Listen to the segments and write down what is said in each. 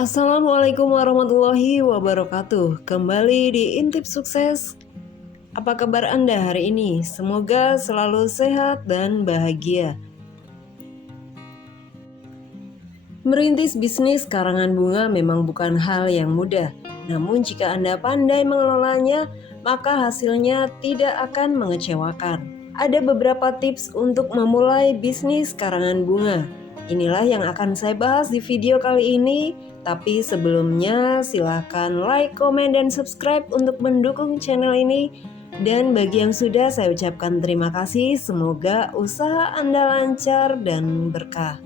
Assalamualaikum warahmatullahi wabarakatuh. Kembali di Intip Sukses. Apa kabar Anda hari ini? Semoga selalu sehat dan bahagia. Merintis bisnis karangan bunga memang bukan hal yang mudah. Namun jika Anda pandai mengelolanya, maka hasilnya tidak akan mengecewakan. Ada beberapa tips untuk memulai bisnis karangan bunga. Inilah yang akan saya bahas di video kali ini. Tapi sebelumnya silahkan like, komen, dan subscribe untuk mendukung channel ini. Dan bagi yang sudah, saya ucapkan terima kasih. Semoga usaha Anda lancar dan berkah.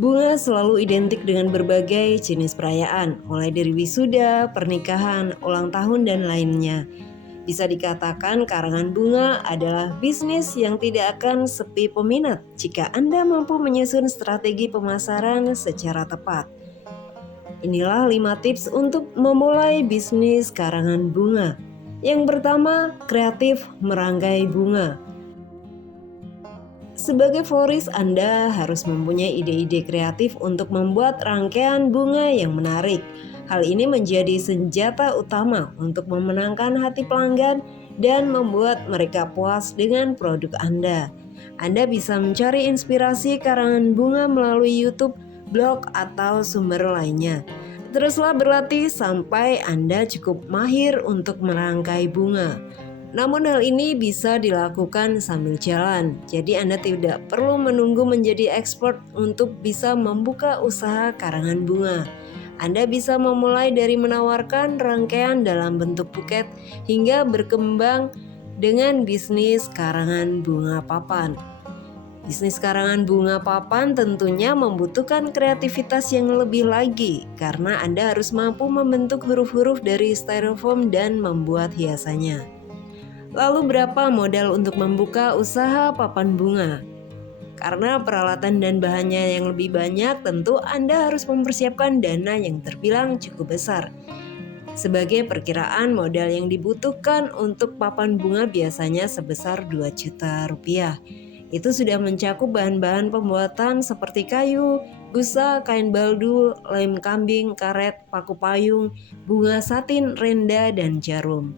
Bunga selalu identik dengan berbagai jenis perayaan, mulai dari wisuda, pernikahan, ulang tahun, dan lainnya. Bisa dikatakan karangan bunga adalah bisnis yang tidak akan sepi peminat jika Anda mampu menyusun strategi pemasaran secara tepat. Inilah 5 tips untuk memulai bisnis karangan bunga. Yang pertama, kreatif merangkai bunga. Sebagai florist, Anda harus mempunyai ide-ide kreatif untuk membuat rangkaian bunga yang menarik. Hal ini menjadi senjata utama untuk memenangkan hati pelanggan dan membuat mereka puas dengan produk Anda. Anda bisa mencari inspirasi karangan bunga melalui YouTube, blog, atau sumber lainnya. Teruslah berlatih sampai Anda cukup mahir untuk merangkai bunga. Namun hal ini bisa dilakukan sambil jalan, jadi Anda tidak perlu menunggu menjadi expert untuk bisa membuka usaha karangan bunga. Anda bisa memulai dari menawarkan rangkaian dalam bentuk buket hingga berkembang dengan bisnis karangan bunga papan. Bisnis karangan bunga papan tentunya membutuhkan kreativitas yang lebih lagi karena Anda harus mampu membentuk huruf-huruf dari styrofoam dan membuat hiasannya. Lalu berapa modal untuk membuka usaha papan bunga? Karena peralatan dan bahannya yang lebih banyak, tentu Anda harus mempersiapkan dana yang terbilang cukup besar. Sebagai perkiraan, modal yang dibutuhkan untuk papan bunga biasanya sebesar 2 juta rupiah. Itu sudah mencakup bahan-bahan pembuatan seperti kayu, busa, kain baldu, lem kambing, karet, paku payung, bunga satin, renda, dan jarum.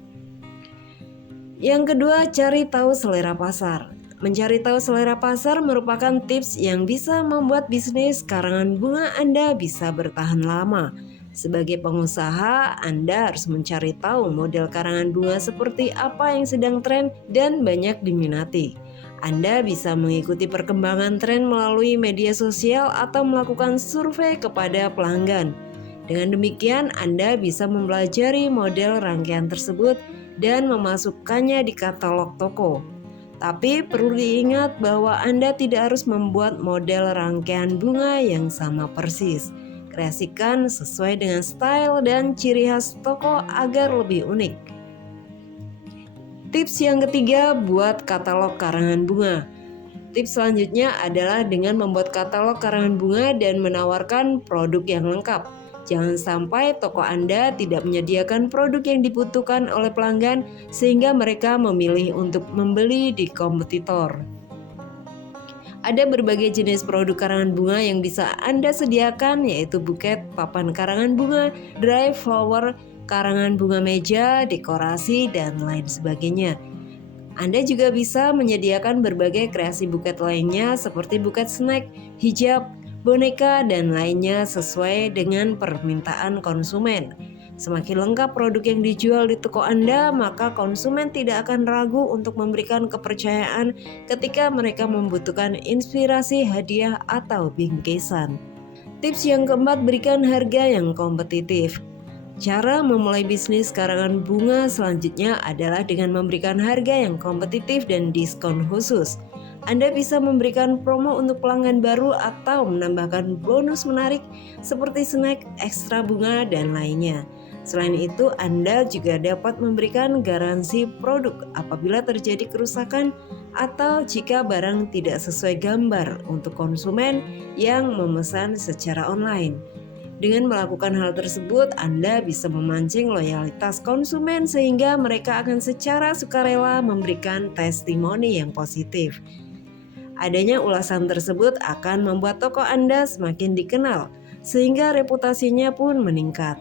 Yang kedua, cari tahu selera pasar. Mencari tahu selera pasar merupakan tips yang bisa membuat bisnis karangan bunga Anda bisa bertahan lama. Sebagai pengusaha, Anda harus mencari tahu model karangan bunga seperti apa yang sedang tren dan banyak diminati. Anda bisa mengikuti perkembangan tren melalui media sosial atau melakukan survei kepada pelanggan. Dengan demikian, Anda bisa mempelajari model rangkaian tersebut dan memasukkannya di katalog toko. Tapi perlu diingat bahwa Anda tidak harus membuat model rangkaian bunga yang sama persis. Kreasikan sesuai dengan style dan ciri khas toko agar lebih unik. Tips yang ketiga, buat katalog karangan bunga. Tips selanjutnya adalah dengan membuat katalog karangan bunga dan menawarkan produk yang lengkap. Jangan sampai toko Anda tidak menyediakan produk yang dibutuhkan oleh pelanggan sehingga mereka memilih untuk membeli di kompetitor. Ada berbagai jenis produk karangan bunga yang bisa Anda sediakan, yaitu buket, papan karangan bunga, dry flower, karangan bunga meja, dekorasi, dan lain sebagainya. Anda juga bisa menyediakan berbagai kreasi buket lainnya seperti buket snack, hijab, boneka, dan lainnya sesuai dengan permintaan konsumen. Semakin lengkap produk yang dijual di toko Anda, maka konsumen tidak akan ragu untuk memberikan kepercayaan ketika mereka membutuhkan inspirasi, hadiah, atau bingkisan. Tips yang keempat, berikan harga yang kompetitif. Cara memulai bisnis karangan bunga selanjutnya adalah dengan memberikan harga yang kompetitif dan diskon khusus. Anda bisa memberikan promo untuk pelanggan baru atau menambahkan bonus menarik seperti snack, ekstra bunga, dan lainnya. Selain itu, Anda juga dapat memberikan garansi produk apabila terjadi kerusakan atau jika barang tidak sesuai gambar untuk konsumen yang memesan secara online. Dengan melakukan hal tersebut, Anda bisa memancing loyalitas konsumen sehingga mereka akan secara sukarela memberikan testimoni yang positif. Adanya ulasan tersebut akan membuat toko Anda semakin dikenal. sehingga reputasinya pun meningkat.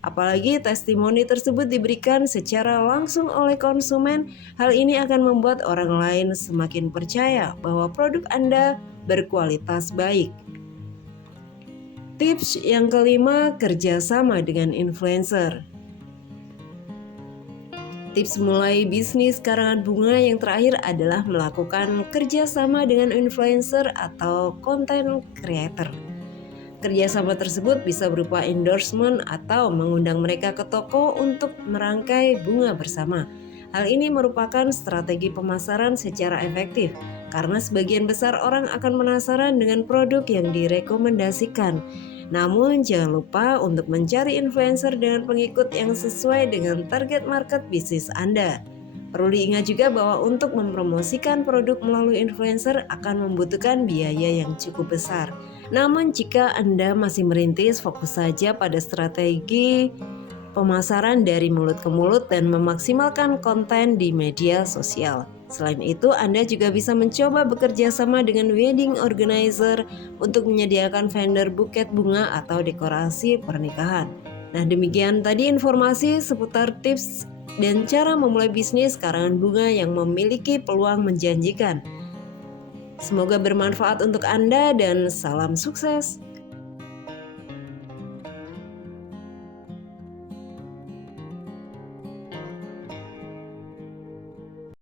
Apalagi testimoni tersebut diberikan secara langsung oleh konsumen, hal ini akan membuat orang lain semakin percaya bahwa produk Anda berkualitas baik. Tips yang kelima, kerjasama dengan influencer. Tips mulai bisnis karangan bunga yang terakhir adalah melakukan kerjasama dengan influencer atau content creator. Kerjasama tersebut bisa berupa endorsement atau mengundang mereka ke toko untuk merangkai bunga bersama. Hal ini merupakan strategi pemasaran secara efektif karena sebagian besar orang akan penasaran dengan produk yang direkomendasikan. Namun jangan lupa untuk mencari influencer dengan pengikut yang sesuai dengan target market bisnis Anda. Perlu diingat juga bahwa untuk mempromosikan produk melalui influencer akan membutuhkan biaya yang cukup besar. Namun jika Anda masih merintis, fokus saja pada strategi pemasaran dari mulut ke mulut dan memaksimalkan konten di media sosial. Selain itu, Anda juga bisa mencoba bekerja sama dengan wedding organizer untuk menyediakan vendor buket bunga atau dekorasi pernikahan. Nah, demikian tadi informasi seputar tips dan cara memulai bisnis karangan bunga yang memiliki peluang menjanjikan. Semoga bermanfaat untuk Anda dan salam sukses.